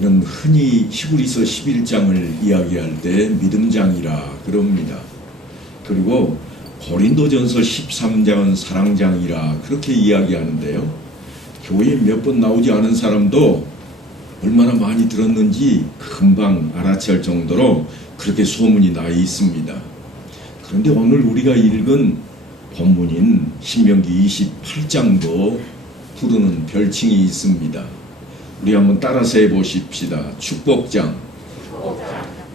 우리는 흔히 히브리서 11장을 이야기할 때 믿음장이라 그럽니다. 그리고 고린도전서 13장은 사랑장이라 그렇게 이야기하는데요. 교회에 몇 번 나오지 않은 사람도 얼마나 많이 들었는지 금방 알아챌 정도로 그렇게 소문이 나 있습니다. 그런데 오늘 우리가 읽은 본문인 신명기 28장도 부르는 별칭이 있습니다. 우리 한번 따라서 해보십시다. 축복장.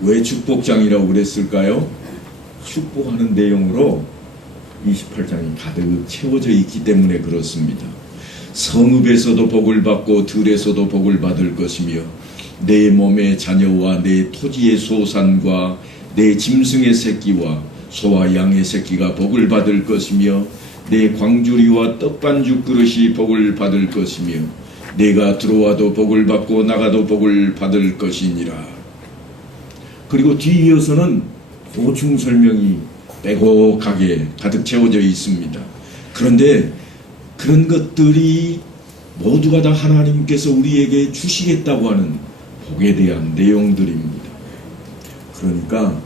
왜 축복장이라고 그랬을까요? 축복하는 내용으로 28장이 가득 채워져 있기 때문에 그렇습니다. 성읍에서도 복을 받고 들에서도 복을 받을 것이며 내 몸의 자녀와 내 토지의 소산과 내 짐승의 새끼와 소와 양의 새끼가 복을 받을 것이며 내 광주리와 떡반죽 그릇이 복을 받을 것이며 내가 들어와도 복을 받고 나가도 복을 받을 것이니라. 그리고 뒤이어서는 보충 설명이 빼곡하게 가득 채워져 있습니다. 그런데 그런 것들이 모두가 다 하나님께서 우리에게 주시겠다고 하는 복에 대한 내용들입니다. 그러니까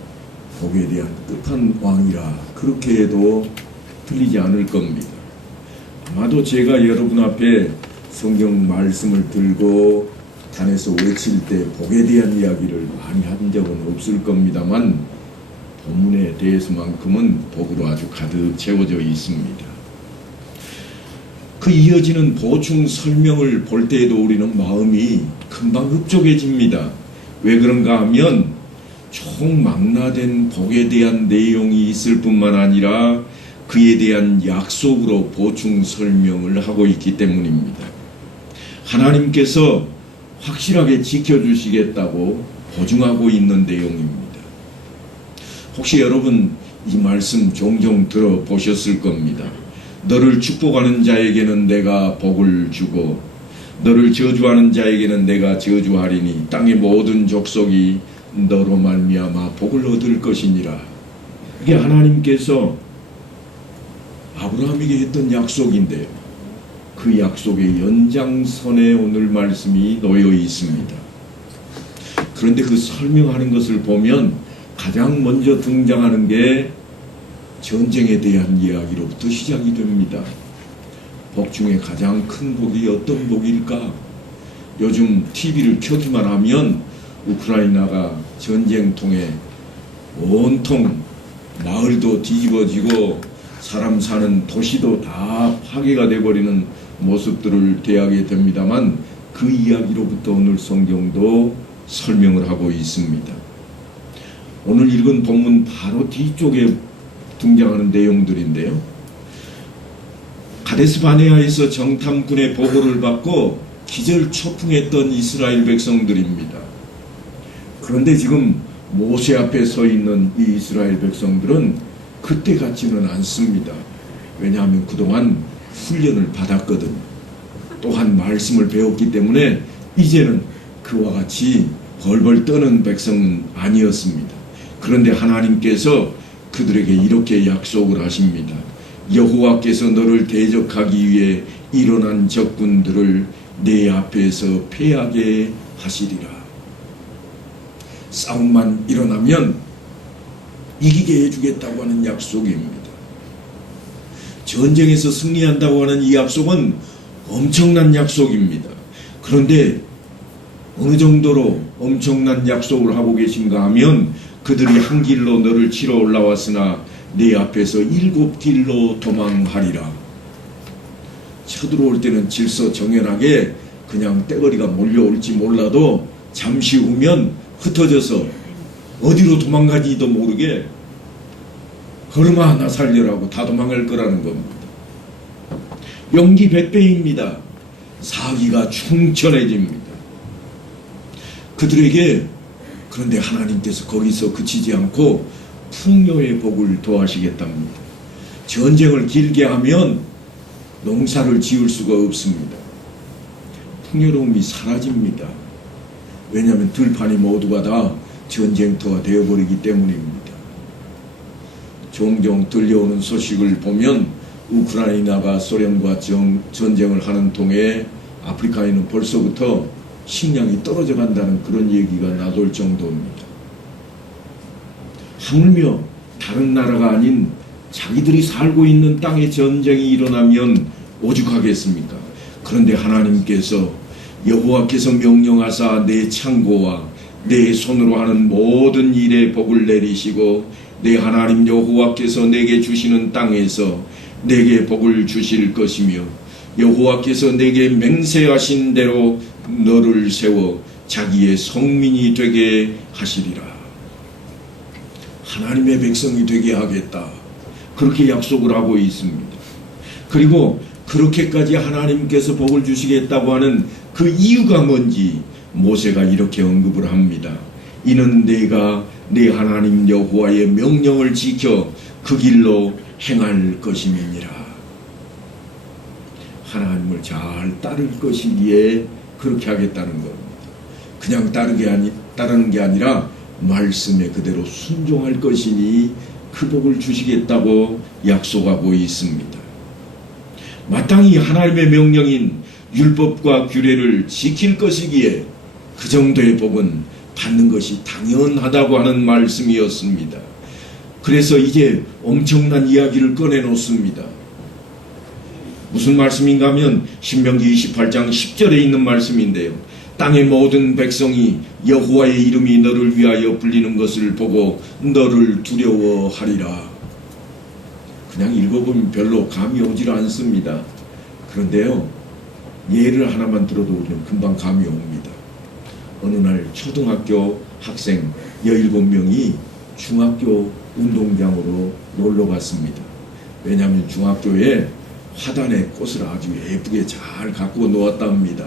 복에 대한 끝판왕이라 그렇게 해도 틀리지 않을 겁니다. 아마도 제가 여러분 앞에 성경 말씀을 들고 단에서 외칠 때 복에 대한 이야기를 많이 한 적은 없을 겁니다만 본문에 대해서만큼은 복으로 아주 가득 채워져 있습니다. 그 이어지는 보충 설명을 볼 때에도 우리는 마음이 금방 흡족해집니다. 왜 그런가 하면 총망라된 복에 대한 내용이 있을 뿐만 아니라 그에 대한 약속으로 보충 설명을 하고 있기 때문입니다. 하나님께서 확실하게 지켜주시겠다고 보증하고 있는 내용입니다. 혹시 여러분 이 말씀 종종 들어보셨을 겁니다. 너를 축복하는 자에게는 내가 복을 주고 너를 저주하는 자에게는 내가 저주하리니 땅의 모든 족속이 너로 말미암아 복을 얻을 것이니라. 이게 하나님께서 아브라함에게 했던 약속인데요. 그 약속의 연장선에 오늘 말씀이 놓여 있습니다. 그런데 그 설명하는 것을 보면 가장 먼저 등장하는 게 전쟁에 대한 이야기로부터 시작이 됩니다. 복 중에 가장 큰 복이 어떤 복일까? 요즘 TV를 켜기만 하면 우크라이나가 전쟁통에 온통 마을도 뒤집어지고 사람 사는 도시도 다 파괴가 되어버리는 모습들을 대하게 됩니다만 그 이야기로부터 오늘 성경도 설명을 하고 있습니다. 오늘 읽은 본문 바로 뒤쪽에 등장하는 내용들인데요. 가데스 바네아에서 정탐꾼의 보고를 받고 기절초풍했던 이스라엘 백성들입니다. 그런데 지금 모세 앞에 서 있는 이 이스라엘 백성들은 그때 같지는 않습니다. 왜냐하면 그동안 훈련을 받았거든. 또한 말씀을 배웠기 때문에 이제는 그와 같이 벌벌 떠는 백성은 아니었습니다. 그런데 하나님께서 그들에게 이렇게 약속을 하십니다. 여호와께서 너를 대적하기 위해 일어난 적군들을 내 앞에서 패하게 하시리라. 싸움만 일어나면 이기게 해주겠다고 하는 약속입니다. 전쟁에서 승리한다고 하는 이 약속은 엄청난 약속입니다. 그런데 어느 정도로 엄청난 약속을 하고 계신가 하면 그들이 한 길로 너를 치러 올라왔으나 내 앞에서 7길로 도망하리라. 쳐들어올 때는 질서정연하게 그냥 떼거리가 몰려올지 몰라도 잠시 후면 흩어져서 어디로 도망가지도 모르게 걸음아 나 살려라고 다 도망갈 거라는 겁니다. 용기 100배입니다. 사기가 충천해집니다. 그들에게 그런데 하나님께서 거기서 그치지 않고 풍요의 복을 더하시겠답니다. 전쟁을 길게 하면 농사를 지을 수가 없습니다. 풍요로움이 사라집니다. 왜냐하면 들판이 모두가 다 전쟁터가 되어버리기 때문입니다. 종종 들려오는 소식을 보면 우크라이나가 소련과 전쟁을 하는 동에 아프리카에는 벌써부터 식량이 떨어져 간다는 그런 얘기가 나돌 정도입니다. 하물며 다른 나라가 아닌 자기들이 살고 있는 땅에 전쟁이 일어나면 오죽하겠습니까? 그런데 하나님께서 여호와께서 명령하사 내 창고와 내 손으로 하는 모든 일에 복을 내리시고 내 하나님 여호와께서 내게 주시는 땅에서 내게 복을 주실 것이며 여호와께서 내게 맹세하신 대로 너를 세워 자기의 성민이 되게 하시리라. 하나님의 백성이 되게 하겠다. 그렇게 약속을 하고 있습니다. 그리고 그렇게까지 하나님께서 복을 주시겠다고 하는 그 이유가 뭔지 모세가 이렇게 언급을 합니다. 이는 내가 내 하나님 여호와의 명령을 지켜 그 길로 행할 것임이니라. 하나님을 잘 따를 것이기에 그렇게 하겠다는 겁니다. 그냥 따르는 게 아니라 말씀에 그대로 순종할 것이니 그 복을 주시겠다고 약속하고 있습니다. 마땅히 하나님의 명령인 율법과 규례를 지킬 것이기에 그 정도의 복은 받는 것이 당연하다고 하는 말씀이었습니다. 그래서 이제 엄청난 이야기를 꺼내놓습니다. 무슨 말씀인가 하면 신명기 28장 10절에 있는 말씀인데요. 땅의 모든 백성이 여호와의 이름이 너를 위하여 불리는 것을 보고 너를 두려워하리라. 그냥 읽어보면 별로 감이 오질 않습니다. 그런데요, 예를 하나만 들어도 우리는 금방 감이 옵니다. 어느 날 초등학교 학생 17명이 중학교 운동장으로 놀러 갔습니다. 왜냐하면 중학교에 화단에 꽃을 아주 예쁘게 잘 가꾸어 놓았답니다.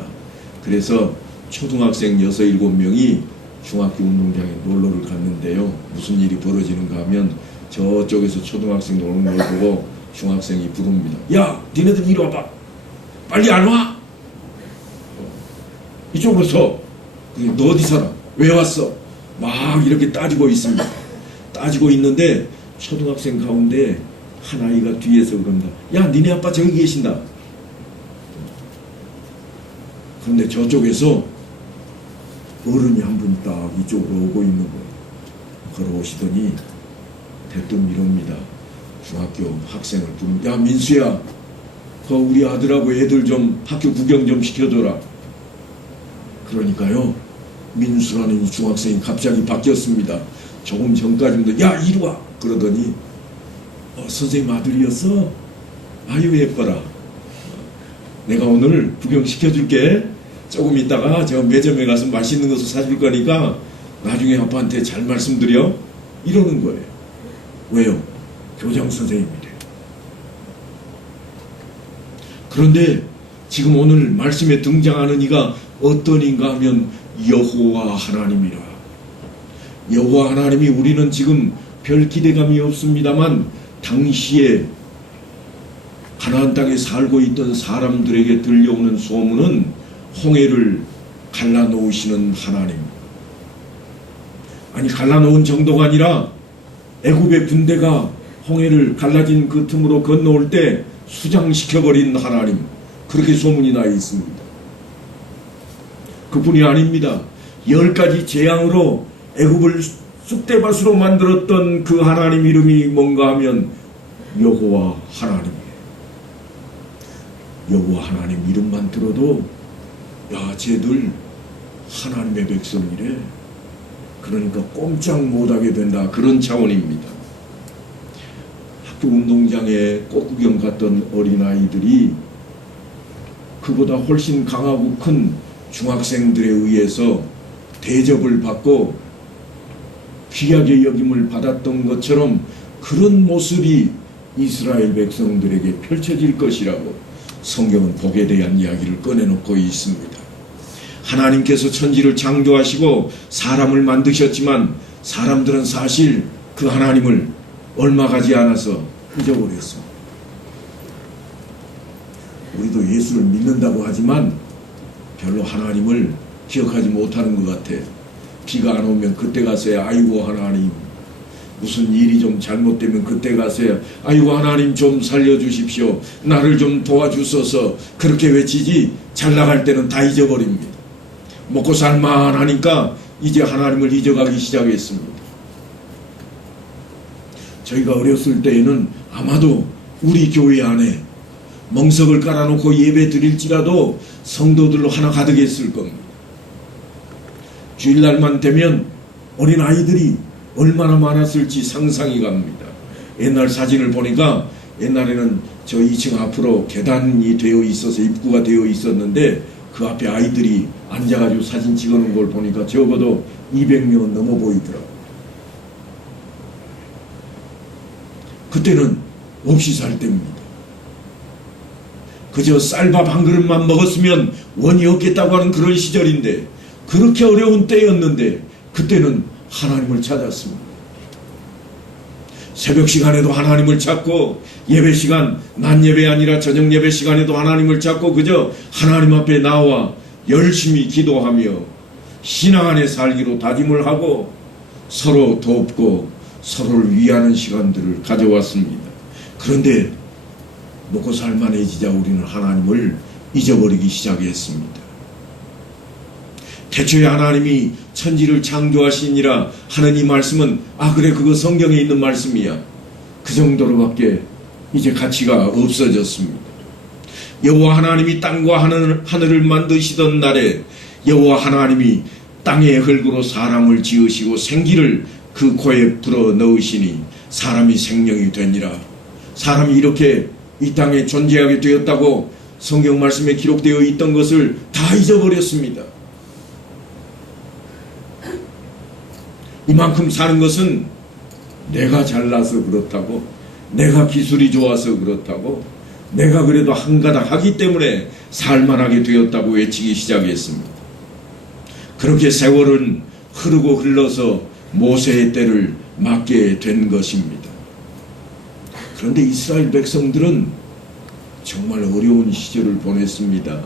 그래서 초등학생 6, 7명이 중학교 운동장에 놀러를 갔는데요. 무슨 일이 벌어지는가 하면 저쪽에서 초등학생 노는 걸 보고 중학생이 부릅니다. 야, 니네들 이리 와봐. 빨리 안 와? 이쪽으로 서. 너 어디 살아? 왜 왔어? 막 이렇게 따지고 있습니다. 따지고 있는데 초등학생 가운데 한 아이가 뒤에서 그런다. 야, 니네 아빠 저기 계신다. 그런데 저쪽에서 어른이 한 분 딱 이쪽으로 오고 있는 거예요. 걸어오시더니 대뜸 이럽니다. 중학교 학생을 부르면, 야, 민수야, 그 우리 아들하고 애들 좀 학교 구경 좀 시켜줘라. 그러니까요, 민수라는 중학생이 갑자기 바뀌었습니다. 조금 전까지는 야, 이리 와 그러더니 선생님 아들이었어? 아유 예뻐라. 내가 오늘 구경시켜줄게. 조금 있다가 제가 매점에 가서 맛있는 것을 사줄 거니까 나중에 아빠한테 잘 말씀드려. 이러는 거예요. 왜요? 교장 선생님이래. 그런데 지금 오늘 말씀에 등장하는 이가 어떤 이인가 하면 여호와 하나님이라. 여호와 하나님이 우리는 지금 별 기대감이 없습니다만 당시에 가나안 땅에 살고 있던 사람들에게 들려오는 소문은 홍해를 갈라놓으시는 하나님. 아니, 갈라놓은 정도가 아니라 애굽의 군대가 홍해를 갈라진 그 틈으로 건너올 때 수장시켜버린 하나님. 그렇게 소문이 나 있습니다. 그뿐이 아닙니다. 10가지 재앙으로 애굽을 쑥대밭으로 만들었던 그 하나님 이름이 뭔가 하면 여호와 하나님이에요. 여호와 하나님 이름만 들어도 야, 쟤들 하나님의 백성이래. 그러니까 꼼짝 못하게 된다. 그런 차원입니다. 학교 운동장에 꽃구경 갔던 어린아이들이 그보다 훨씬 강하고 큰 중학생들에 의해서 대접을 받고 귀하게 여김을 받았던 것처럼 그런 모습이 이스라엘 백성들에게 펼쳐질 것이라고 성경은 복에 대한 이야기를 꺼내놓고 있습니다. 하나님께서 천지를 창조하시고 사람을 만드셨지만 사람들은 사실 그 하나님을 얼마 가지 않아서 잊어버렸습니다. 우리도 예수를 믿는다고 하지만 별로 하나님을 기억하지 못하는 것 같아. 비가 안 오면 그때 가서야 아이고 하나님, 무슨 일이 좀 잘못되면 그때 가서야 아이고 하나님 좀 살려주십시오, 나를 좀 도와주소서, 그렇게 외치지 잘 나갈 때는 다 잊어버립니다. 먹고 살만하니까 이제 하나님을 잊어가기 시작했습니다. 저희가 어렸을 때에는 아마도 우리 교회 안에 멍석을 깔아놓고 예배 드릴지라도 성도들로 하나 가득했을 겁니다. 주일날만 되면 어린아이들이 얼마나 많았을지 상상이 갑니다. 옛날 사진을 보니까 옛날에는 저 2층 앞으로 계단이 되어 있어서 입구가 되어 있었는데 그 앞에 아이들이 앉아가지고 사진 찍어놓은 걸 보니까 적어도 200명 넘어 보이더라고요. 그때는 없이 살 때입니다. 그저 쌀밥 한 그릇만 먹었으면 원이 없겠다고 하는 그런 시절인데, 그렇게 어려운 때였는데 그때는 하나님을 찾았습니다. 새벽 시간에도 하나님을 찾고, 예배 시간, 낮 예배 아니라 저녁 예배 시간에도 하나님을 찾고, 그저 하나님 앞에 나와 열심히 기도하며 신앙 안에 살기로 다짐을 하고 서로 돕고 서로를 위하는 시간들을 가져왔습니다. 그런데 먹고 살만해지자 우리는 하나님을 잊어버리기 시작했습니다. 태초에 하나님이 천지를 창조하시니라 하는 이 말씀은 그래 그거 성경에 있는 말씀이야, 그 정도로밖에 이제 가치가 없어졌습니다. 여호와 하나님이 땅과 하늘을 만드시던 날에 여호와 하나님이 땅의 흙으로 사람을 지으시고 생기를 그 코에 불어 넣으시니 사람이 생명이 되니라. 사람이 이렇게 이 땅에 존재하게 되었다고 성경 말씀에 기록되어 있던 것을 다 잊어버렸습니다. 이만큼 사는 것은 내가 잘나서 그렇다고, 내가 기술이 좋아서 그렇다고, 내가 그래도 한가닥 하기 때문에 살만하게 되었다고 외치기 시작했습니다. 그렇게 세월은 흐르고 흘러서 모세의 때를 맞게 된 것입니다. 그런데 이스라엘 백성들은 정말 어려운 시절을 보냈습니다.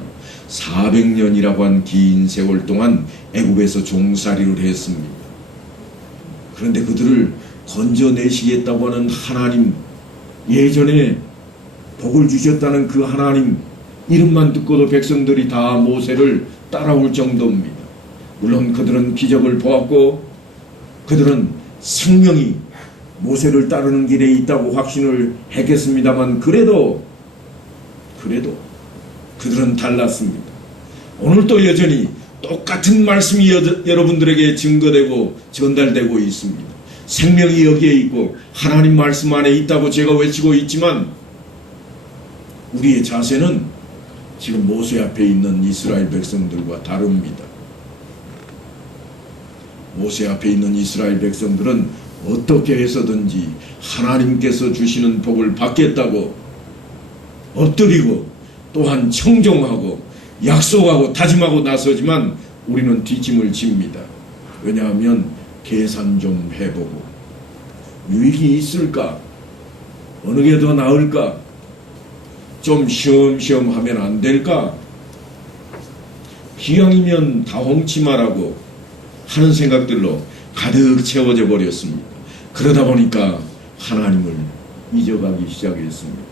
400년이라고 한 긴 세월 동안 애굽에서 종살이를 했습니다. 그런데 그들을 건져내시겠다고 하는 하나님, 예전에 복을 주셨다는 그 하나님 이름만 듣고도 백성들이 다 모세를 따라올 정도입니다. 물론 그들은 기적을 보았고 그들은 생명이 모세를 따르는 길에 있다고 확신을 했겠습니다만 그래도 그들은 달랐습니다. 오늘도 여전히 똑같은 말씀이 여러분들에게 증거되고 전달되고 있습니다. 생명이 여기에 있고 하나님 말씀 안에 있다고 제가 외치고 있지만 우리의 자세는 지금 모세 앞에 있는 이스라엘 백성들과 다릅니다. 모세 앞에 있는 이스라엘 백성들은 어떻게 해서든지 하나님께서 주시는 복을 받겠다고 엎드리고 또한 청종하고 약속하고 다짐하고 나서지만 우리는 뒷짐을 집니다. 왜냐하면 계산 좀 해보고 유익이 있을까? 어느 게 더 나을까? 좀 쉬엄쉬엄 하면 안 될까? 기왕이면 다 엉치 말하고 하는 생각들로 가득 채워져 버렸습니다. 그러다 보니까 하나님을 잊어가기 시작했습니다.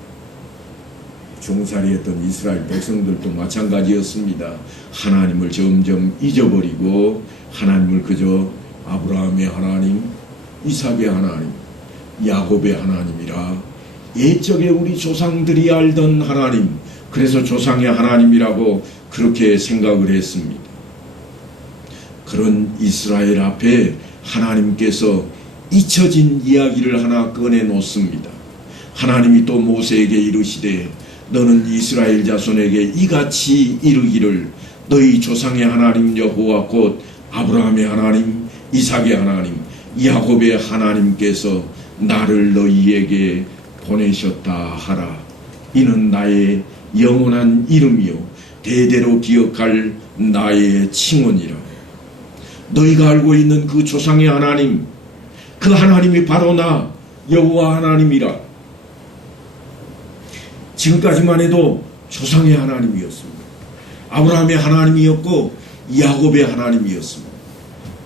종살이했던 이스라엘 백성들도 마찬가지였습니다. 하나님을 점점 잊어버리고 하나님을 그저 아브라함의 하나님, 이삭의 하나님, 야곱의 하나님이라 옛적에 우리 조상들이 알던 하나님, 그래서 조상의 하나님이라고 그렇게 생각을 했습니다. 그런 이스라엘 앞에 하나님께서 잊혀진 이야기를 하나 꺼내놓습니다. 하나님이 또 모세에게 이르시되 너는 이스라엘 자손에게 이같이 이르기를 너희 조상의 하나님 여호와 곧 아브라함의 하나님, 이삭의 하나님, 야곱의 하나님께서 나를 너희에게 보내셨다 하라. 이는 나의 영원한 이름이요 대대로 기억할 나의 칭언이라. 너희가 알고 있는 그 조상의 하나님, 그 하나님이 바로 나 여호와 하나님이라. 지금까지만 해도 조상의 하나님이었습니다. 아브라함의 하나님이었고 야곱의 하나님이었습니다.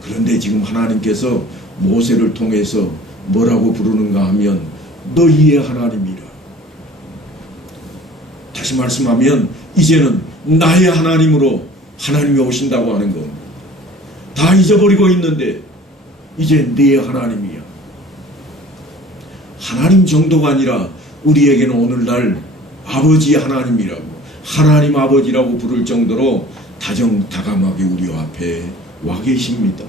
그런데 지금 하나님께서 모세를 통해서 뭐라고 부르는가 하면 너희의 하나님이라. 다시 말씀하면 이제는 나의 하나님으로 하나님이 오신다고 하는 겁니다. 다 잊어버리고 있는데 이제 네 하나님이야. 하나님 정도가 아니라 우리에게는 오늘날 아버지 하나님이라고, 하나님 아버지라고 부를 정도로 다정다감하게 우리 앞에 와 계십니다.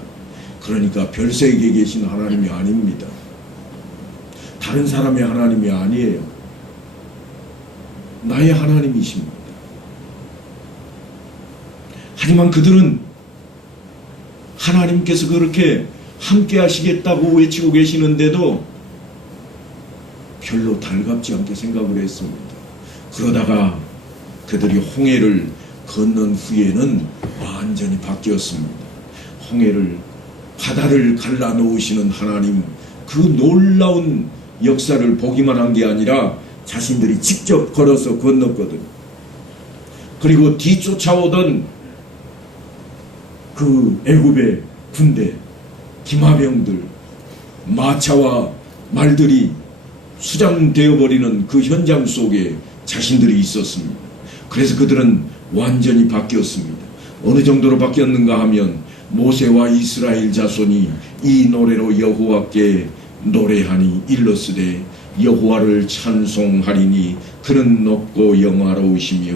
그러니까 별세계에 계신 하나님이 아닙니다. 다른 사람의 하나님이 아니에요. 나의 하나님이십니다. 하지만 그들은 하나님께서 그렇게 함께 하시겠다고 외치고 계시는데도 별로 달갑지 않게 생각을 했습니다. 그러다가 그들이 홍해를 건넌 후에는 완전히 바뀌었습니다. 홍해를, 바다를 갈라놓으시는 하나님, 그 놀라운 역사를 보기만 한 게 아니라 자신들이 직접 걸어서 건넜거든요. 그리고 뒤쫓아오던 그 애굽의 군대, 기마병들, 마차와 말들이 수장되어 버리는 그 현장 속에 자신들이 있었습니다. 그래서 그들은 완전히 바뀌었습니다. 어느 정도로 바뀌었는가 하면 모세와 이스라엘 자손이 이 노래로 여호와께 노래하니 일러스되 여호와를 찬송하리니 그는 높고 영화로우시며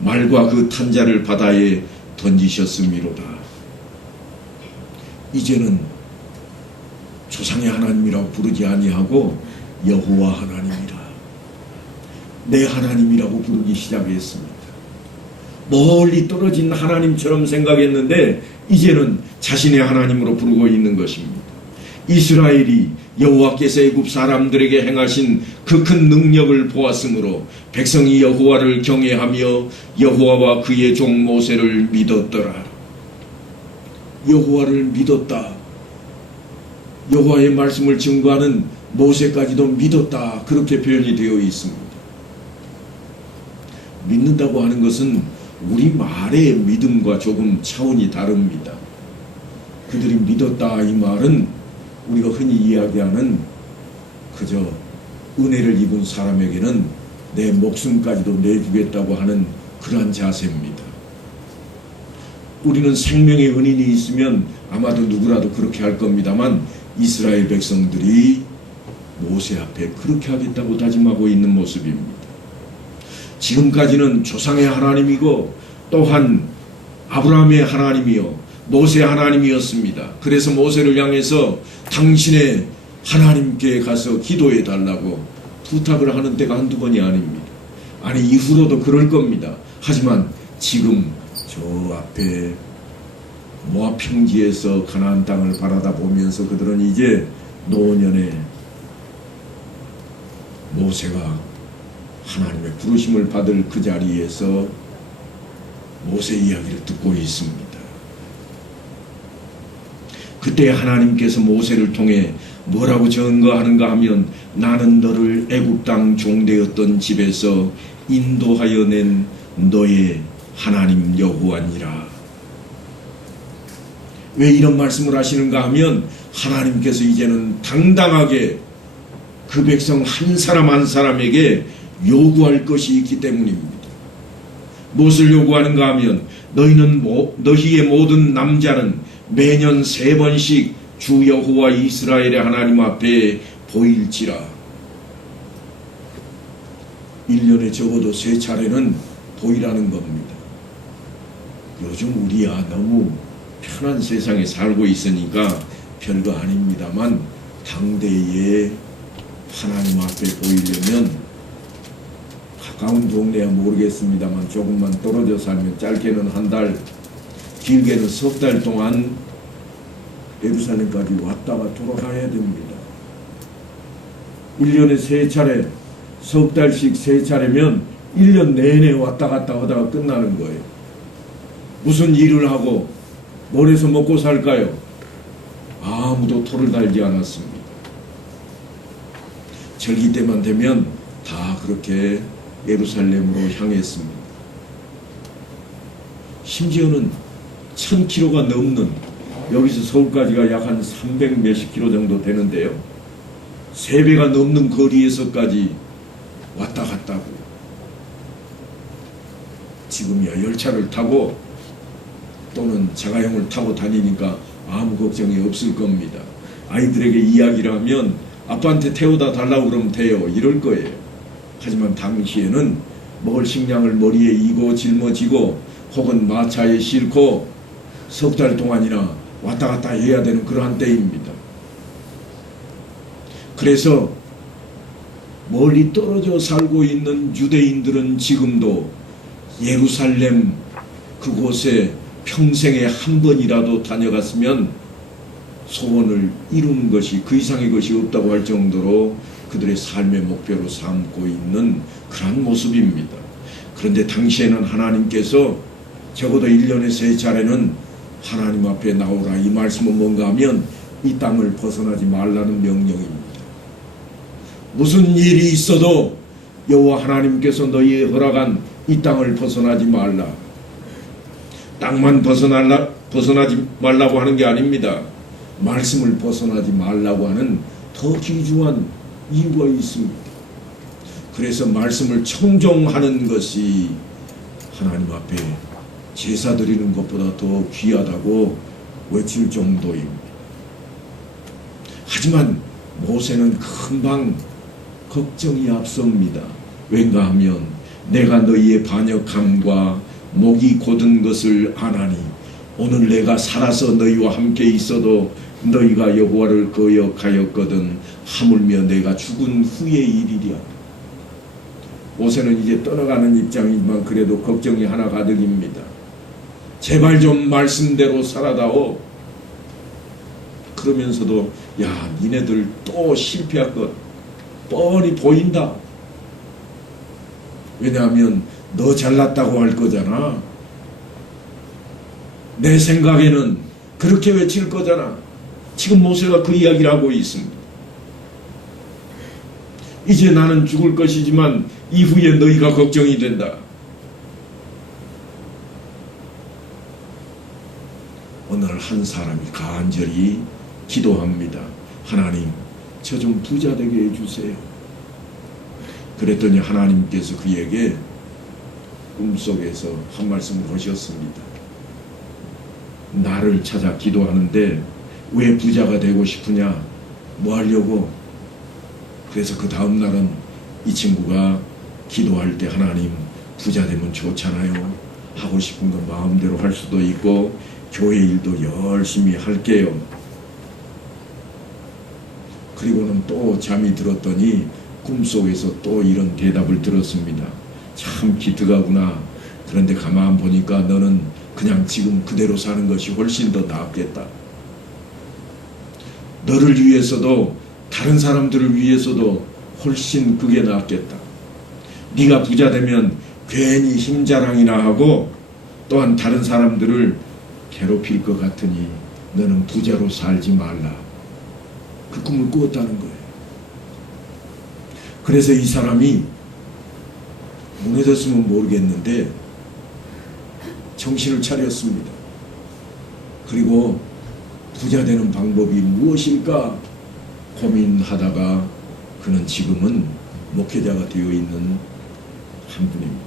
말과 그 탄자를 바다에 던지셨음이로다. 이제는 조상의 하나님이라고 부르지 아니하고 여호와 하나님이라, 내 하나님이라고 부르기 시작했습니다. 멀리 떨어진 하나님처럼 생각했는데 이제는 자신의 하나님으로 부르고 있는 것입니다. 이스라엘이 여호와께서 애굽 사람들에게 행하신 그 큰 능력을 보았으므로 백성이 여호와를 경외하며 여호와와 그의 종 모세를 믿었더라. 여호와를 믿었다. 여호와의 말씀을 증거하는 모세까지도 믿었다. 그렇게 표현이 되어 있습니다. 믿는다고 하는 것은 우리 말의 믿음과 조금 차원이 다릅니다. 그들이 믿었다 이 말은 우리가 흔히 이야기하는 그저 은혜를 입은 사람에게는 내 목숨까지도 내주겠다고 하는 그러한 자세입니다. 우리는 생명의 은인이 있으면 아마도 누구라도 그렇게 할 겁니다만 이스라엘 백성들이 모세 앞에 그렇게 하겠다고 다짐하고 있는 모습입니다. 지금까지는 조상의 하나님이고 또한 아브라함의 하나님이요 모세 하나님이었습니다. 그래서 모세를 향해서 당신의 하나님께 가서 기도해 달라고 부탁을 하는 때가 한두 번이 아닙니다. 아니 이후로도 그럴 겁니다. 하지만 지금 저 앞에 모압 평지에서 가나안 땅을 바라다 보면서 그들은 이제 노년에 모세가 하나님의 부르심을 받을 그 자리에서 모세 이야기를 듣고 있습니다. 그때 하나님께서 모세를 통해 뭐라고 증거하는가 하면 나는 너를 애굽 땅 종되었던 집에서 인도하여 낸 너의 하나님 여호와니라. 왜 이런 말씀을 하시는가 하면 하나님께서 이제는 당당하게 그 백성 한 사람 한 사람에게 요구할 것이 있기 때문입니다. 무엇을 요구하는가 하면 너희의 모든 남자는 매년 3번씩 주 여호와 이스라엘의 하나님 앞에 보일지라. 1년에 적어도 3차례는 보이라는 겁니다. 요즘 우리야 너무 편한 세상에 살고 있으니까 별거 아닙니다만 당대에 하나님 앞에 보이려면 가까운 동네야 모르겠습니다만 조금만 떨어져 살면 짧게는 한 달, 길게는 석 달 동안 예루살렘까지 왔다가 돌아가야 됩니다. 1년에 3차례, 석 달씩 3차례면 1년 내내 왔다 갔다 하다가 끝나는 거예요. 무슨 일을 하고 뭘 해서 먹고 살까요? 아무도 토를 달지 않았습니다. 절기 때만 되면 다 그렇게 예루살렘으로 향했습니다. 심지어는 1000km가 넘는, 여기서 서울까지가 약 한 300 몇십 킬로 정도 되는데요. 3배가 넘는 거리에서까지 왔다 갔다고. 지금이야 열차를 타고 또는 자가용을 타고 다니니까 아무 걱정이 없을 겁니다. 아이들에게 이야기를 하면 아빠한테 태워다 달라고 그러면 돼요, 이럴 거예요. 하지만 당시에는 먹을 식량을 머리에 이고 짊어지고 혹은 마차에 싣고 석 달 동안이나 왔다 갔다 해야 되는 그러한 때입니다. 그래서 멀리 떨어져 살고 있는 유대인들은 지금도 예루살렘 그곳에 평생에 한 번이라도 다녀갔으면 소원을 이루는 것이 그 이상의 것이 없다고 할 정도로 그들의 삶의 목표로 삼고 있는 그러한 모습입니다. 그런데 당시에는 하나님께서 적어도 1년에 3차례는 하나님 앞에 나오라, 이 말씀은 뭔가 하면 이 땅을 벗어나지 말라는 명령입니다. 무슨 일이 있어도 여호와 하나님께서 너희에 허락한 이 땅을 벗어나지 말라. 땅만 벗어나지 말라고 하는 게 아닙니다. 말씀을 벗어나지 말라고 하는 더 귀중한 이유가 있습니다. 그래서 말씀을 청종하는 것이 하나님 앞에 제사 드리는 것보다 더 귀하다고 외칠 정도입니다. 하지만 모세는 금방 걱정이 앞섭니다. 왠가 하면 내가 너희의 반역함과 목이 곧은 것을 아나니 오늘 내가 살아서 너희와 함께 있어도 너희가 여호와를 거역하였거든 하물며 내가 죽은 후의 일이랴. 모세는 이제 떠나가는 입장이지만 그래도 걱정이 하나 가득입니다. 제발 좀 말씀대로 살아다오. 그러면서도 야, 니네들 또 실패할 것 뻔히 보인다. 왜냐하면 너 잘났다고 할 거잖아. 내 생각에는 그렇게 외칠 거잖아. 지금 모세가 그 이야기를 하고 있습니다. 이제 나는 죽을 것이지만 이후에 너희가 걱정이 된다. 어느 날 한 사람이 간절히 기도합니다. 하나님, 저 좀 부자 되게 해주세요. 그랬더니 하나님께서 그에게 꿈속에서 한 말씀을 하셨습니다. 나를 찾아 기도하는데 왜 부자가 되고 싶으냐? 뭐 하려고? 그래서 그 다음 날은 이 친구가 기도할 때 하나님, 부자 되면 좋잖아요. 하고 싶은 건 마음대로 할 수도 있고 교회 일도 열심히 할게요. 그리고는 또 잠이 들었더니 꿈속에서 또 이런 대답을 들었습니다. 참 기특하구나. 그런데 가만 보니까 너는 그냥 지금 그대로 사는 것이 훨씬 더 낫겠다. 너를 위해서도 다른 사람들을 위해서도 훨씬 그게 낫겠다. 네가 부자 되면 괜히 힘자랑이나 하고 또한 다른 사람들을 괴롭힐 것 같으니 너는 부자로 살지 말라. 그 꿈을 꾸었다는 거예요. 그래서 이 사람이 무너졌으면 모르겠는데 정신을 차렸습니다. 그리고 부자 되는 방법이 무엇일까 고민하다가 그는 지금은 목회자가 되어 있는 한 분입니다.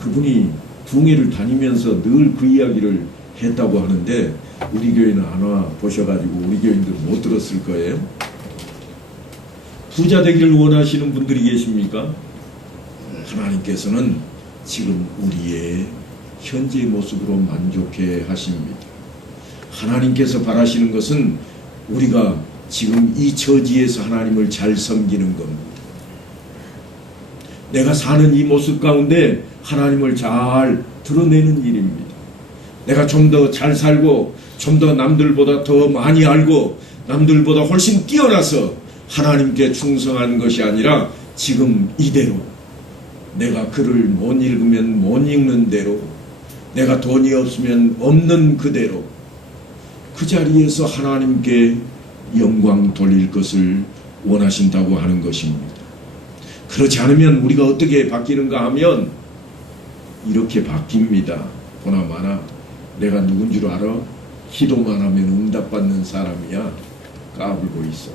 그분이 붕해를 다니면서 늘 그 이야기를 했다고 하는데 우리 교회는 안 와 보셔가지고 우리 교인들은 못 들었을 거예요. 부자 되기를 원하시는 분들이 계십니까? 하나님께서는 지금 우리의 현재의 모습으로 만족해 하십니다. 하나님께서 바라시는 것은 우리가 지금 이 처지에서 하나님을 잘 섬기는 겁니다. 내가 사는 이 모습 가운데 하나님을 잘 드러내는 일입니다. 내가 좀 더 잘 살고 좀 더 남들보다 더 많이 알고 남들보다 훨씬 뛰어나서 하나님께 충성한 것이 아니라 지금 이대로 내가 글을 못 읽으면 못 읽는 대로 내가 돈이 없으면 없는 그대로 그 자리에서 하나님께 영광 돌릴 것을 원하신다고 하는 것입니다. 그렇지 않으면 우리가 어떻게 바뀌는가 하면 이렇게 바뀝니다. 보나마나 내가 누군 줄 알아? 기도만 하면 응답받는 사람이야. 까불고 있어.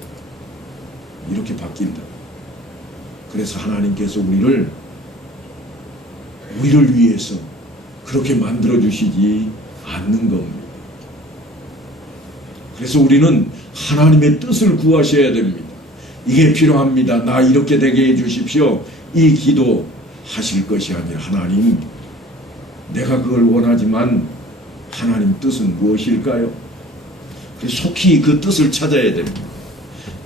이렇게 바뀐다. 그래서 하나님께서 우리를 위해서 그렇게 만들어 주시지 않는 겁니다. 그래서 우리는 하나님의 뜻을 구하셔야 됩니다. 이게 필요합니다. 나 이렇게 되게 해 주십시오. 이 기도 하실 것이 아니라 하나님, 내가 그걸 원하지만 하나님 뜻은 무엇일까요? 그래서 속히 그 뜻을 찾아야 됩니다.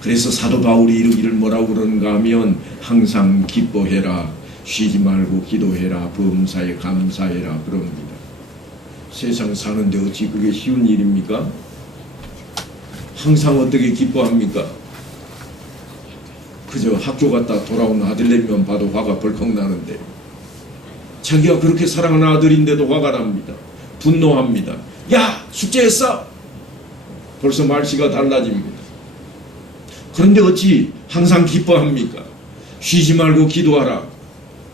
그래서 사도 바울이 이르기를 뭐라고 그러는가 하면 항상 기뻐해라, 쉬지 말고 기도해라, 범사에 감사해라 그럽니다. 세상 사는데 어찌 그게 쉬운 일입니까? 항상 어떻게 기뻐합니까? 그저 학교 갔다 돌아온 아들내미만 봐도 화가 벌컥 나는데, 자기가 그렇게 사랑하는 아들인데도 화가 납니다. 분노합니다. 야, 숙제했어? 벌써 말씨가 달라집니다. 그런데 어찌 항상 기뻐합니까? 쉬지 말고 기도하라.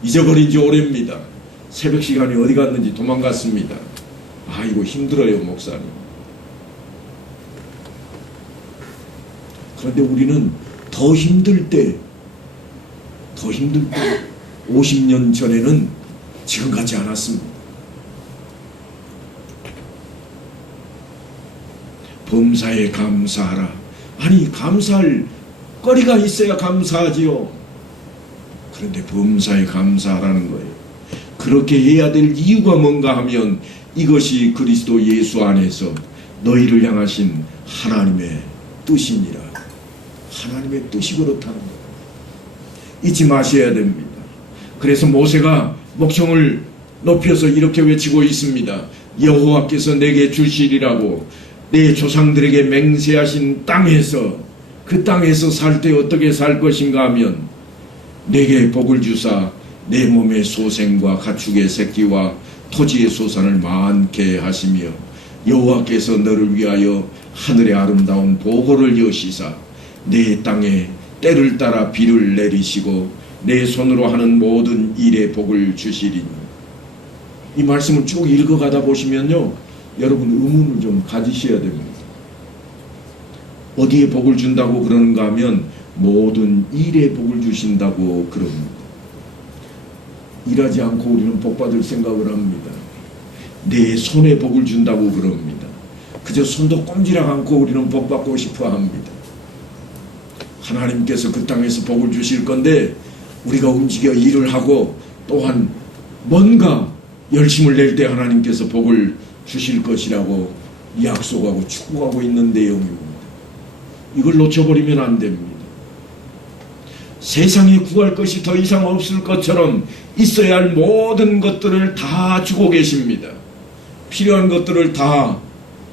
잊어버린 지 오래입니다. 새벽 시간이 어디 갔는지 도망갔습니다. 아이고 힘들어요 목사님. 그런데 우리는 더 힘들 때 50년 전에는 지금 같지 않았습니다. 범사에 감사하라. 아니 감사할 거리가 있어야 감사하지요. 그런데 범사에 감사하라는 거예요. 그렇게 해야 될 이유가 뭔가 하면 이것이 그리스도 예수 안에서 너희를 향하신 하나님의 뜻이니라. 하나님의 뜻이 그렇다는 거예요. 잊지 마셔야 됩니다. 그래서 모세가 목청을 높여서 이렇게 외치고 있습니다. 여호와께서 내게 주시리라고 내 조상들에게 맹세하신 땅에서, 그 땅에서 살 때 어떻게 살 것인가 하면 내게 복을 주사 내 몸의 소생과 가축의 새끼와 토지의 소산을 많게 하시며 여호와께서 너를 위하여 하늘의 아름다운 보고를 여시사 내 땅에 때를 따라 비를 내리시고 내 손으로 하는 모든 일에 복을 주시리니. 이 말씀을 쭉 읽어가다 보시면요, 여러분 의문을 좀 가지셔야 됩니다. 어디에 복을 준다고 그러는가 하면 모든 일에 복을 주신다고 그럽니다. 일하지 않고 우리는 복받을 생각을 합니다. 내 손에 복을 준다고 그럽니다. 그저 손도 꼼지락 않고 우리는 복받고 싶어 합니다. 하나님께서 그 땅에서 복을 주실 건데 우리가 움직여 일을 하고 또한 뭔가 열심을 낼 때 하나님께서 복을 주실 것이라고 약속하고 축복하고 있는 내용입니다. 이걸 놓쳐버리면 안 됩니다. 세상에 구할 것이 더 이상 없을 것처럼 있어야 할 모든 것들을 다 주고 계십니다. 필요한 것들을 다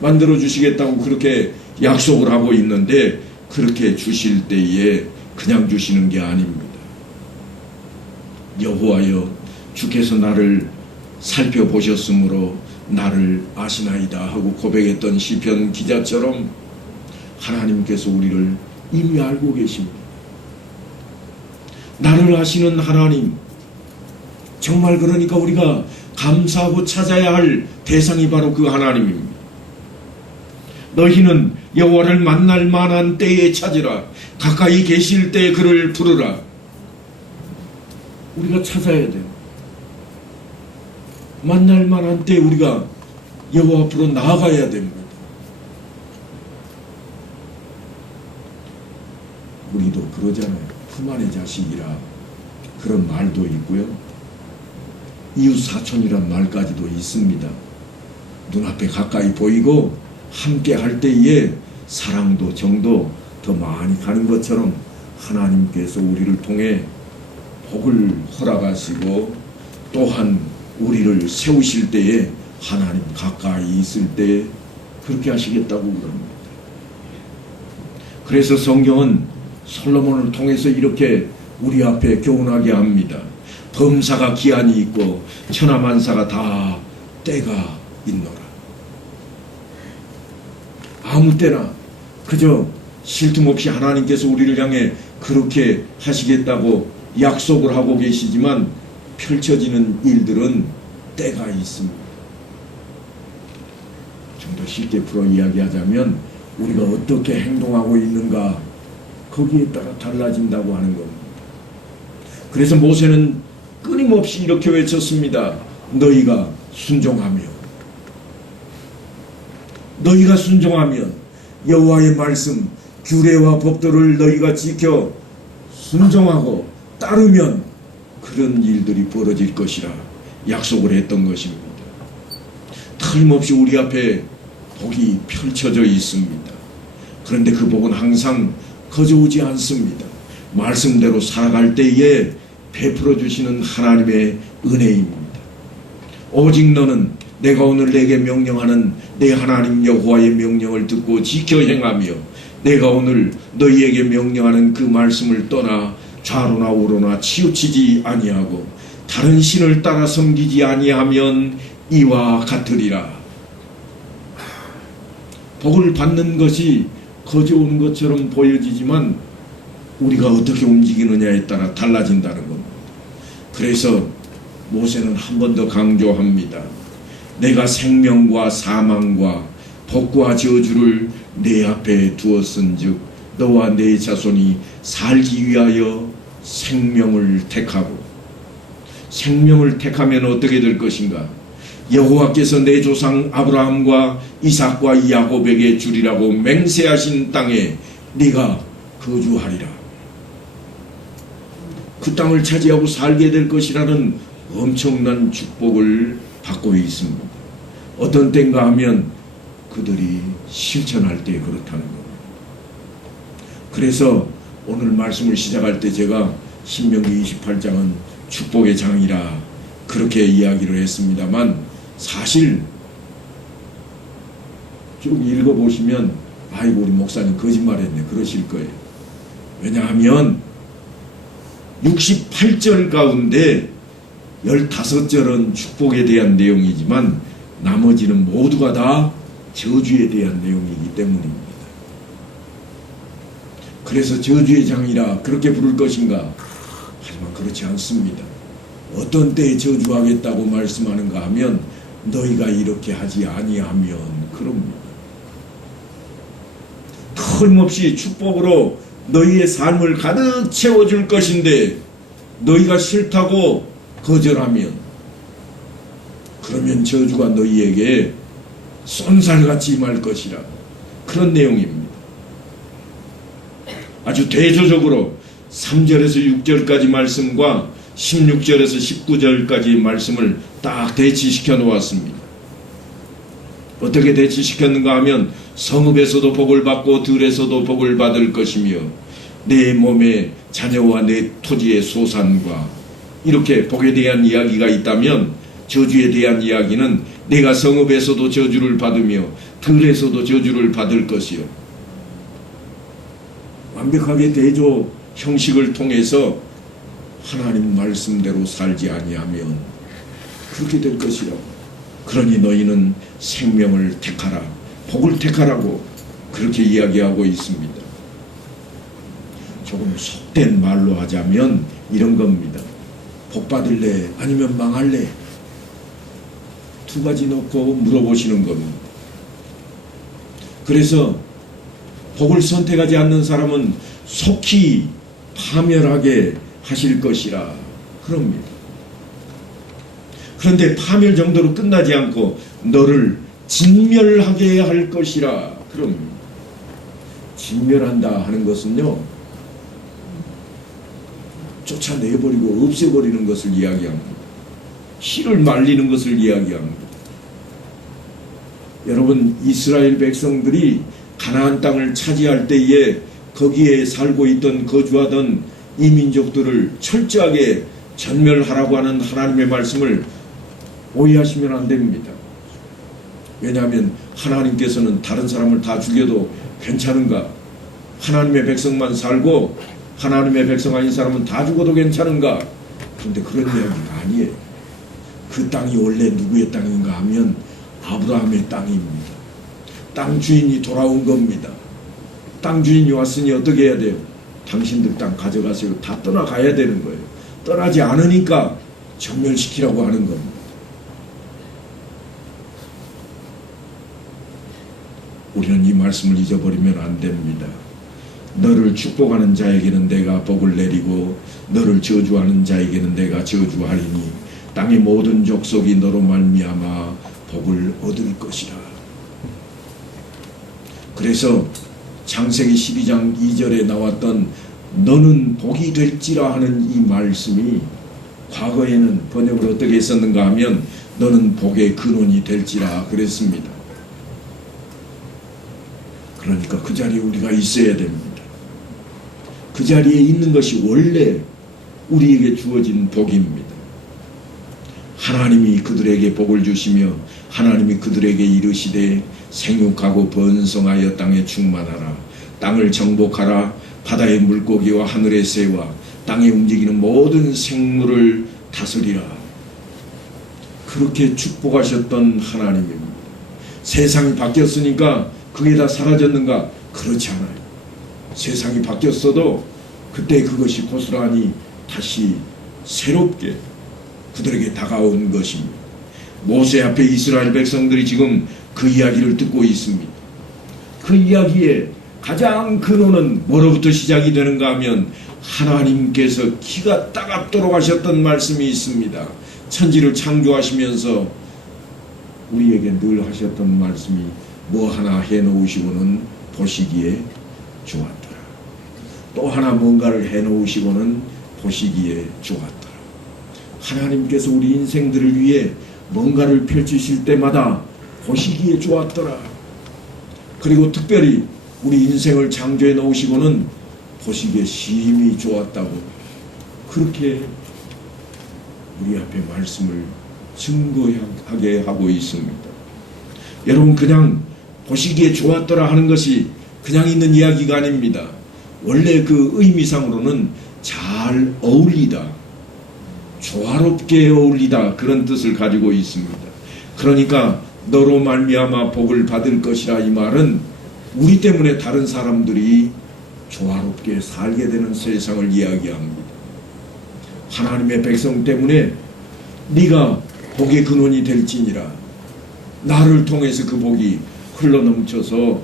만들어 주시겠다고 그렇게 약속을 하고 있는데, 그렇게 주실 때에 그냥 주시는 게 아닙니다. 여호와여, 주께서 나를 살펴보셨으므로 나를 아시나이다 하고 고백했던 시편 기자처럼 하나님께서 우리를 이미 알고 계십니다. 나를 아시는 하나님, 정말 그러니까 우리가 감사하고 찾아야 할 대상이 바로 그 하나님입니다. 너희는 여호와를 만날 만한 때에 찾으라. 가까이 계실 때 그를 부르라. 우리가 찾아야 돼요. 만날 만한 때 우리가 여호와 앞으로 나아가야 됩니다. 우리도 그러잖아요. 품 안의 자식이라 그런 말도 있고요. 이웃 사촌이란 말까지도 있습니다. 눈앞에 가까이 보이고 함께 할 때에 사랑도 정도 더 많이 가는 것처럼 하나님께서 우리를 통해 복을 허락하시고 또한 우리를 세우실 때에 하나님 가까이 있을 때 그렇게 하시겠다고 그럽니다. 그래서 성경은 솔로몬을 통해서 이렇게 우리 앞에 교훈하게 합니다. 범사가 기한이 있고 천하만사가 다 때가 있노라. 아무 때나 그저 쉴 틈 없이 하나님께서 우리를 향해 그렇게 하시겠다고 약속을 하고 계시지만 펼쳐지는 일들은 때가 있습니다. 좀 더 쉽게 풀어 이야기하자면 우리가 어떻게 행동하고 있는가 거기에 따라 달라진다고 하는 겁니다. 그래서 모세는 끊임없이 이렇게 외쳤습니다. 너희가 순종하며 너희가 순종하면 여호와의 말씀 규례와 법도를 너희가 지켜 순종하고 따르면 그런 일들이 벌어질 것이라 약속을 했던 것입니다. 틀림없이 우리 앞에 복이 펼쳐져 있습니다. 그런데 그 복은 항상 거저오지 않습니다. 말씀대로 살아갈 때에 베풀어 주시는 하나님의 은혜입니다. 오직 너는 내가 오늘 내게 명령하는 내 하나님 여호와의 명령을 듣고 지켜 행하며 내가 오늘 너희에게 명령하는 그 말씀을 떠나 좌로나 우로나 치우치지 아니하고 다른 신을 따라 섬기지 아니하면 이와 같으리라. 복을 받는 것이 거저오는 것처럼 보여지지만 우리가 어떻게 움직이느냐에 따라 달라진다는 겁니다. 그래서 모세는 한 번 더 강조합니다. 내가 생명과 사망과 복과 저주를 내 앞에 두었은즉 너와 내 자손이 살기 위하여 생명을 택하고, 생명을 택하면 어떻게 될 것인가? 여호와께서 내 조상 아브라함과 이삭과 야곱에게 주리라고 맹세하신 땅에 네가 거주하리라. 그 땅을 차지하고 살게 될 것이라는 엄청난 축복을 받고 있습니다. 어떤 때인가 하면 그들이 실천할 때 그렇다는 겁니다. 그래서 오늘 말씀을 시작할 때 제가 신명기 28장은 축복의 장이라 그렇게 이야기를 했습니다만 사실 쭉 읽어보시면 아이고 우리 목사님 거짓말했네 그러실 거예요. 왜냐하면 68절 가운데 15절은 축복에 대한 내용이지만 나머지는 모두가 다 저주에 대한 내용이기 때문입니다. 그래서 저주의 장이라 그렇게 부를 것인가? 하지만 그렇지 않습니다. 어떤 때에 저주하겠다고 말씀하는가 하면 너희가 이렇게 하지 아니하면 그럽니다. 틀림없이 축복으로 너희의 삶을 가득 채워줄 것인데 너희가 싫다고 거절하면 그러면 저주가 너희에게 쏜살같이 임할 것이라 그런 내용입니다. 아주 대조적으로 3절에서 6절까지 말씀과 16절에서 19절까지 말씀을 딱 대치시켜 놓았습니다. 어떻게 대치시켰는가 하면 성읍에서도 복을 받고 들에서도 복을 받을 것이며 내 몸의 자녀와 내 토지의 소산과 이렇게 복에 대한 이야기가 있다면 저주에 대한 이야기는 내가 성읍에서도 저주를 받으며 들에서도 저주를 받을 것이요. 완벽하게 대조 형식을 통해서 하나님 말씀대로 살지 아니하면 그렇게 될 것이라고. 그러니 너희는 생명을 택하라, 복을 택하라고 그렇게 이야기하고 있습니다. 조금 속된 말로 하자면 이런 겁니다. 복 받을래 아니면 망할래? 두 가지 놓고 물어보시는 겁니다. 그래서 복을 선택하지 않는 사람은 속히 파멸하게 하실 것이라 그럽니다. 그런데 파멸 정도로 끝나지 않고 너를 진멸하게 할 것이라 그럽니다. 진멸한다 하는 것은요, 쫓아내버리고 없애버리는 것을 이야기합니다. 씨를 말리는 것을 이야기합니다. 여러분, 이스라엘 백성들이 가나안 땅을 차지할 때에 거기에 살고 있던 거주하던 이 민족들을 철저하게 전멸하라고 하는 하나님의 말씀을 오해하시면 안 됩니다. 왜냐하면 하나님께서는 다른 사람을 다 죽여도 괜찮은가? 하나님의 백성만 살고 하나님의 백성 아닌 사람은 다 죽어도 괜찮은가? 그런데 그런 이야기가 아니에요. 그 땅이 원래 누구의 땅인가 하면 아브라함의 땅입니다. 땅 주인이 돌아온 겁니다. 땅 주인이 왔으니 어떻게 해야 돼요? 당신들 땅 가져가세요. 다 떠나가야 되는 거예요. 떠나지 않으니까 정멸시키라고 하는 겁니다. 우리는 이 말씀을 잊어버리면 안 됩니다. 너를 축복하는 자에게는 내가 복을 내리고 너를 저주하는 자에게는 내가 저주하리니 땅의 모든 족속이 너로 말미암아 복을 얻을 것이라. 그래서 창세기 12장 2절에 나왔던 너는 복이 될지라 하는 이 말씀이 과거에는 번역을 어떻게 했었는가 하면 너는 복의 근원이 될지라 그랬습니다. 그러니까 그 자리에 우리가 있어야 됩니다. 그 자리에 있는 것이 원래 우리에게 주어진 복입니다. 하나님이 그들에게 복을 주시며 하나님이 그들에게 이르시되 생육하고 번성하여 땅에 충만하라. 땅을 정복하라. 바다의 물고기와 하늘의 새와 땅에 움직이는 모든 생물을 다스리라. 그렇게 축복하셨던 하나님입니다. 세상이 바뀌었으니까 그게 다 사라졌는가? 그렇지 않아요. 세상이 바뀌었어도 그때 그것이 고스란히 다시 새롭게 그들에게 다가온 것입니다. 모세 앞에 이스라엘 백성들이 지금 그 이야기를 듣고 있습니다. 그 이야기의 가장 근원은 뭐로부터 시작이 되는가 하면 하나님께서 기가 따갑도록 하셨던 말씀이 있습니다. 천지를 창조하시면서 우리에게 늘 하셨던 말씀이 뭐 하나 해놓으시고는 보시기에 좋았더라. 또 하나 뭔가를 해놓으시고는 보시기에 좋았더라. 하나님께서 우리 인생들을 위해 뭔가를 펼치실 때마다 보시기에 좋았더라. 그리고 특별히 우리 인생을 창조해 놓으시고는 보시기에 심히 좋았다고 그렇게 우리 앞에 말씀을 증거하게 하고 있습니다. 여러분, 그냥 보시기에 좋았더라 하는 것이 그냥 있는 이야기가 아닙니다. 원래 그 의미상으로는 잘 어울리다, 조화롭게 어울리다, 그런 뜻을 가지고 있습니다. 그러니까 너로 말미암아 복을 받을 것이라, 이 말은 우리 때문에 다른 사람들이 조화롭게 살게 되는 세상을 이야기합니다. 하나님의 백성 때문에 네가 복의 근원이 될지니라. 나를 통해서 그 복이 흘러넘쳐서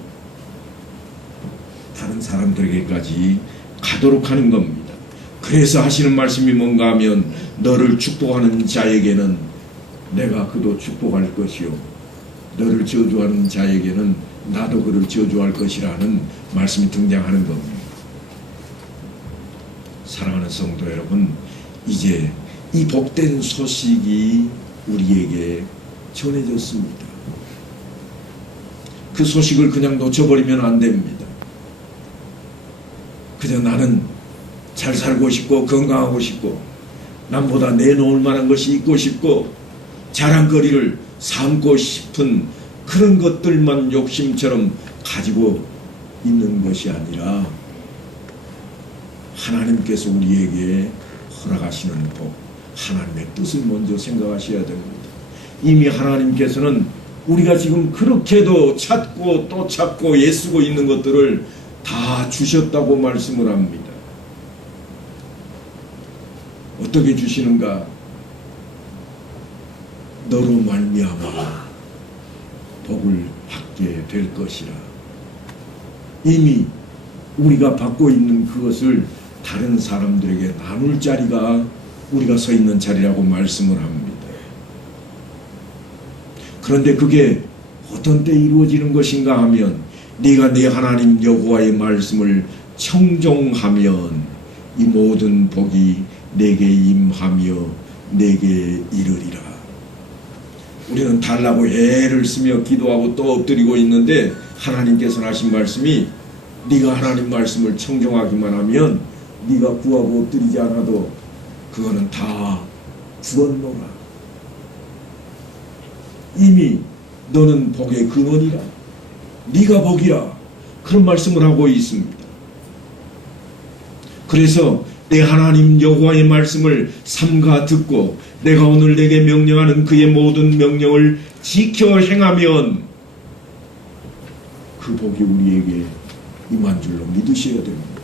다른 사람들에게까지 가도록 하는 겁니다. 그래서 하시는 말씀이 뭔가 하면 너를 축복하는 자에게는 내가 그도 축복할 것이요, 너를 저주하는 자에게는 나도 그를 저주할 것이라는 말씀이 등장하는 겁니다. 사랑하는 성도 여러분, 이제 이 복된 소식이 우리에게 전해졌습니다. 그 소식을 그냥 놓쳐버리면 안 됩니다. 그저 나는 잘 살고 싶고 건강하고 싶고 남보다 내놓을 만한 것이 있고 싶고 자랑거리를 삼고 싶은 그런 것들만 욕심처럼 가지고 있는 것이 아니라 하나님께서 우리에게 허락하시는 복, 하나님의 뜻을 먼저 생각하셔야 됩니다. 이미 하나님께서는 우리가 지금 그렇게도 찾고 또 찾고 애쓰고 있는 것들을 다 주셨다고 말씀을 합니다. 어떻게 주시는가? 너로 말미암아 복을 받게 될 것이라. 이미 우리가 받고 있는 그것을 다른 사람들에게 나눌 자리가 우리가 서 있는 자리라고 말씀을 합니다. 그런데 그게 어떤 때 이루어지는 것인가 하면 네가 네 하나님 여호와의 말씀을 청종하면 이 모든 복이 내게 임하며 내게 이르리라. 우리는 달라고 애를 쓰며 기도하고 또 엎드리고 있는데 하나님께서는 하신 말씀이 네가 하나님 말씀을 청종하기만 하면 네가 구하고 엎드리지 않아도 그거는 다 주었노라. 이미 너는 복의 근원이라, 네가 복이라, 그런 말씀을 하고 있습니다. 그래서 내 하나님 여호와의 말씀을 삼가 듣고 내가 오늘 내게 명령하는 그의 모든 명령을 지켜 행하면 그 복이 우리에게 임한 줄로 믿으셔야 됩니다.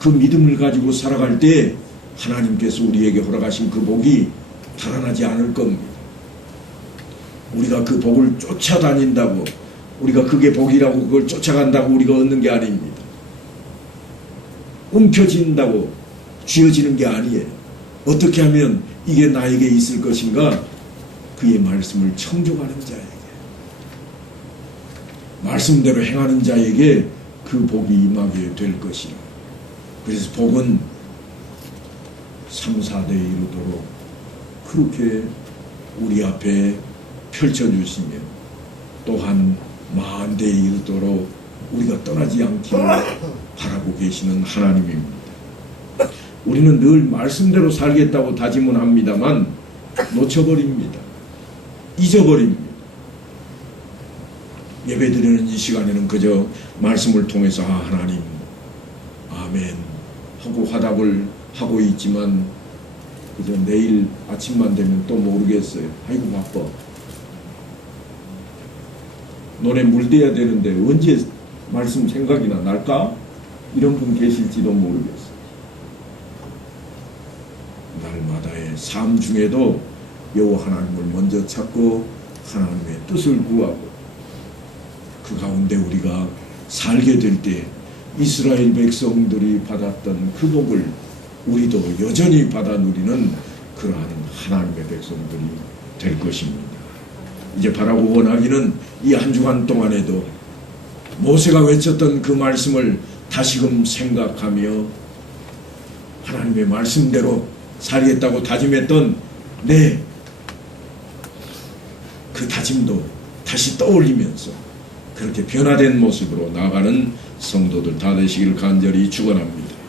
그 믿음을 가지고 살아갈 때 하나님께서 우리에게 허락하신 그 복이 달아나지 않을 겁니다. 우리가 그 복을 쫓아다닌다고, 우리가 그게 복이라고 그걸 쫓아간다고 우리가 얻는 게 아닙니다. 움켜진다고 쥐어지는 게 아니에요. 어떻게 하면 이게 나에게 있을 것인가? 그의 말씀을 청종하는 자에게, 말씀대로 행하는 자에게 그 복이 임하게 될 것이라. 그래서 복은 3, 4대에 이르도록 그렇게 우리 앞에 펼쳐주시며 또한 만대에 이르도록 우리가 떠나지 않기를 바라고 계시는 하나님입니다. 우리는 늘 말씀대로 살겠다고 다짐은 합니다만 놓쳐버립니다. 잊어버립니다. 예배드리는 이 시간에는 그저 말씀을 통해서 하나님 아멘 하고 화답을 하고 있지만 그저 내일 아침만 되면 또 모르겠어요. 아이고 바빠. 노래 물대야 되는데 언제 말씀 생각이나 날까? 이런 분 계실지도 모르겠어요. 날마다의 삶 중에도 여호와 하나님을 먼저 찾고 하나님의 뜻을 구하고 그 가운데 우리가 살게 될 때 이스라엘 백성들이 받았던 그 복을 우리도 여전히 받아 누리는 그러한 하나님의 백성들이 될 것입니다. 이제 바라고 원하기는 이 한 주간 동안에도 모세가 외쳤던 그 말씀을 다시금 생각하며 하나님의 말씀대로 살겠다고 다짐했던 그 다짐도 다시 떠올리면서 그렇게 변화된 모습으로 나아가는 성도들 다 되시기를 간절히 축원합니다.